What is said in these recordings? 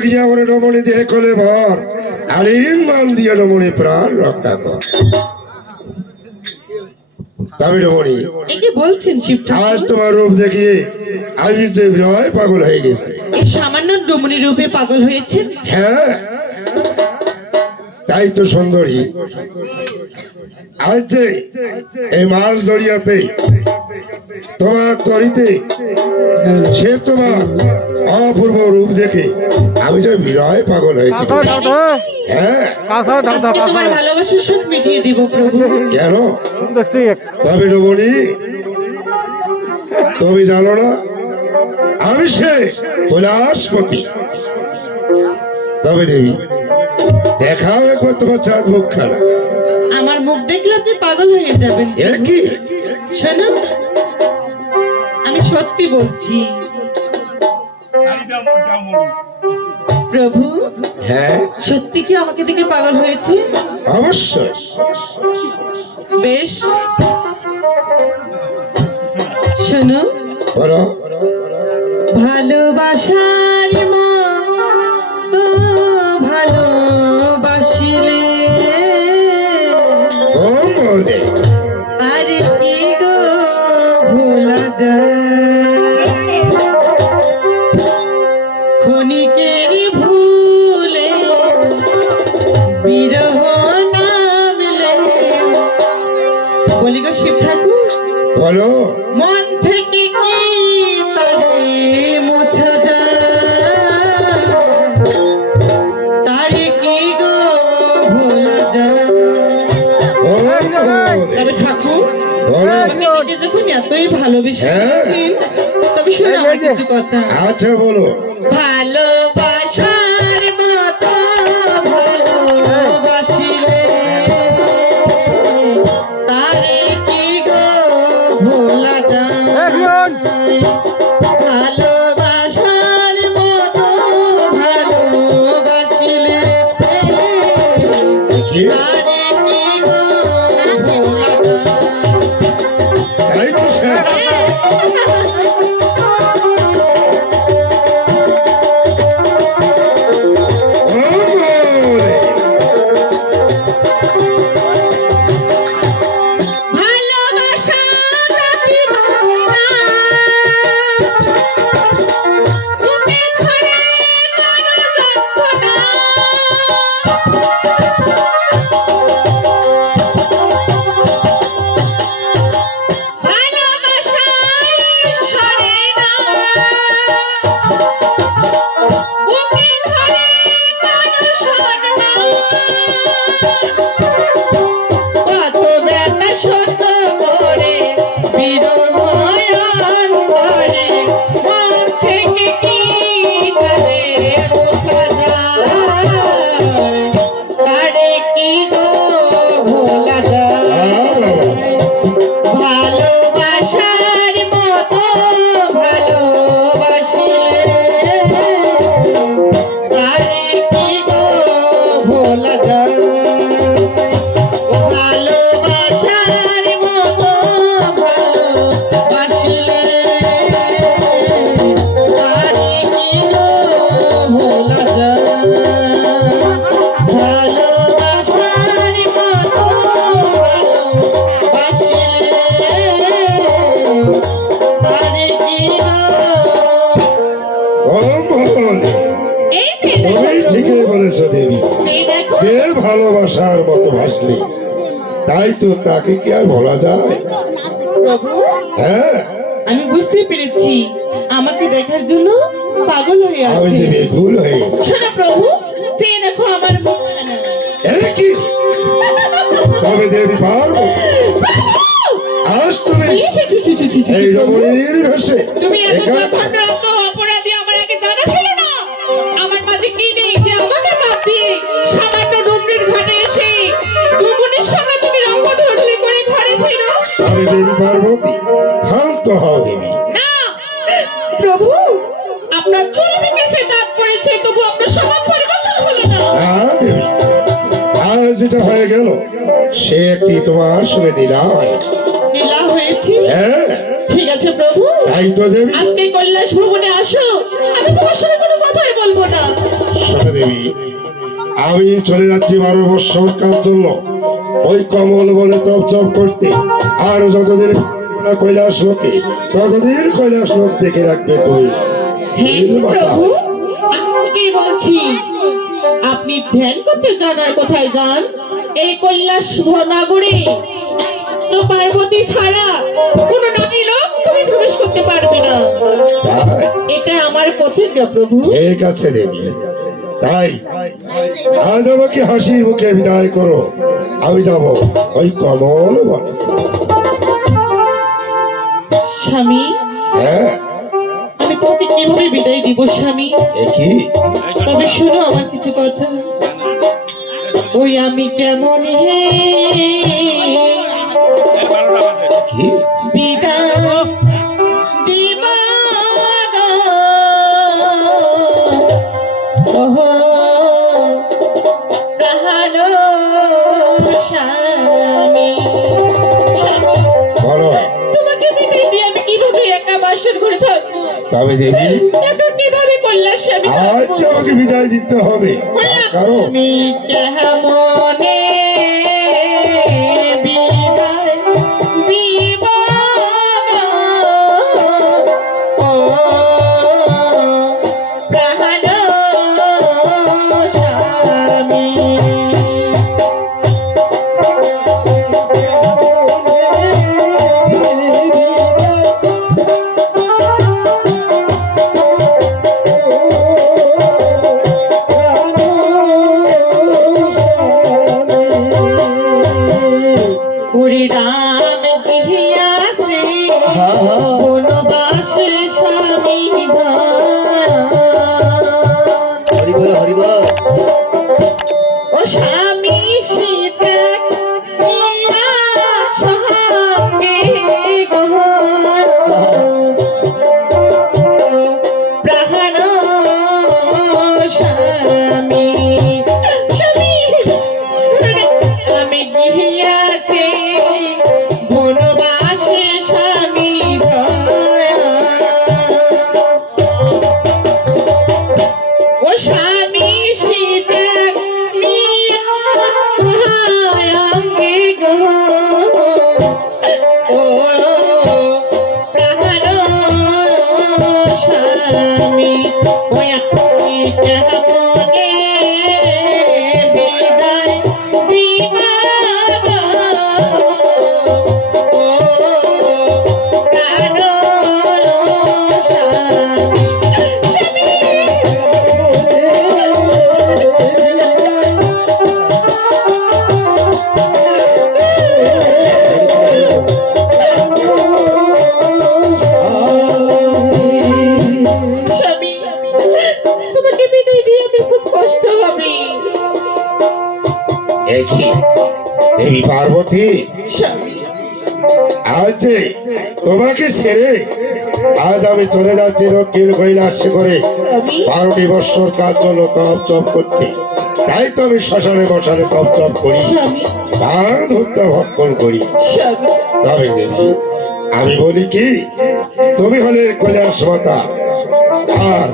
ডমনি দেহে কলে ভর দিয়ে ডমনি প্রাণ রক্ষা কর। তবে ডমনি একে বলছেন শিব আজ তোমার রূপ দেখিয়ে আমি যে বিনয় পাগল হয়ে গেছে। এই সামান্য ডমনি রূপে পাগল হয়েছে হ্যাঁ তাই তো সুন্দরী। আজ যে এই মাছ দরিয়াতে তোমার তরিতে সে তোমার অপূর্ব রূপ দেখে আমি যে বিরয় পাগল হয়েছি। হ্যাঁ। তোমার ভালোবাসার সুখ মিটিয়ে দিব প্রভু। কেন? তবে ডুবনি তুমি জানো না আমি সে কৈলাসপতি তবে দেবী দেখাও একবার তোমার চাঁদ মুখ খারাপ আমার মুখ দেখলে আপনি পাগল হয়ে যাবেন। একই শোনো আমি সত্যি বলছি। প্রভু হ্যাঁ? সত্যি কি আমাকে দেখে পাগল হয়েছে? অবশ্যই। বেশ। শোনো বলো। ভালোবাসার মা তো এতই ভালোবেসে হ্যাঁ। তবে শুনে আমার কিছু কথা। আচ্ছা বলো। ভালোবাসার বলেছ দেবী যে ভালোবাসার মতো ভাসলে তাই তো তাকে কি আর বলা যায়? হ্যাঁ। আমি বুঝতে পেরেছি। আমাকে দেখার জন্য পাগল হয়ে আমি যে বেকুল হয়ে শোনো প্রভু চেয়ে দেখো আমার মুখখানা। এ কি? তবে দেবী পারব। আজ তুমি এই প্রভু। রমণীর ভেসে তুমি এত জঘন্য যেটা হয়ে গেল। সে কি তোমার দিলাম লীলা হয়েছে? হ্যাঁ। ঠিক আছে প্রভু। তাই তো দেবী। আজকে কৈলাস ভ্রমণে আসো। আমি তোমার সঙ্গে কোনো কথাই বলব না। শোনো দেবী আমি চলে যাচ্ছি বারো বৎসর কাজ জন্য। ওই কমল তপ চপ করতে। আর যতদিন না কৈলাস লোকে ততদিন কৈলাস লোক দেখে রাখবে তুমি। বলছি? আপনি ধ্যান করতে যান আর কোথায় যান? এই কৈলাস নগরে তো পার্বতী ছাড়া কোন নারী লোক তুমি প্রবেশ করতে পারবে না। এটা আমার প্রতিজ্ঞা প্রভু। ঠিক আছে দেবী। তাই আজ আমাকে হাসির মুখে বিদায় করো। আমি যাব ওই কমল বনে। স্বামী হ্যাঁ? তোমাকে কীভাবে বিদায় দিব স্বামী? তবে শোনো আমার কিছু কথা। ওই আমি কেমন হে? বিদায় দিব গো। তবে দেবী আজ আমাকে বিদায় দিতে হবে। কারণ পার্বতী, আজ তোমাকে ছেড়ে আজ আমি চলে যাচ্ছি দক্ষিণ কৈলাস করে বারোটি বৎসর কাজ জন্য তপ চপ করতে। তাই তো আমি শ্মশানে বসানে তপ চপ করি। ভাঙ ধরতে ভক্ষণ করি। তবে দেবী, আমি বলি কি, তুমি হলে কৈলাস মাতা। আর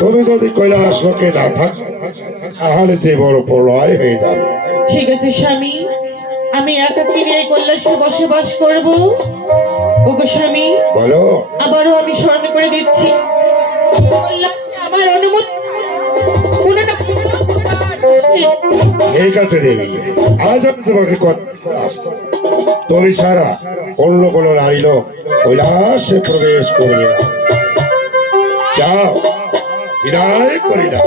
তুমি যদি কৈলাস লোকে না থাক, তাহলে যে বড় প্রলয় হয়ে যাবে। ঠিক আছে স্বামী। আমি একাকিনী এই কৈলাসে বসবাস করব। ওগো স্বামী বলো। আবারও আমি স্মরণ করে দিচ্ছি। আমার অনুমতি ঠিক আছে দেবী। আজ আমি তোমাকে তুমি ছাড়া অন্য কোনো নারী লোক কৈলাসে প্রবেশ করবে না। যাও বিদায় করি না।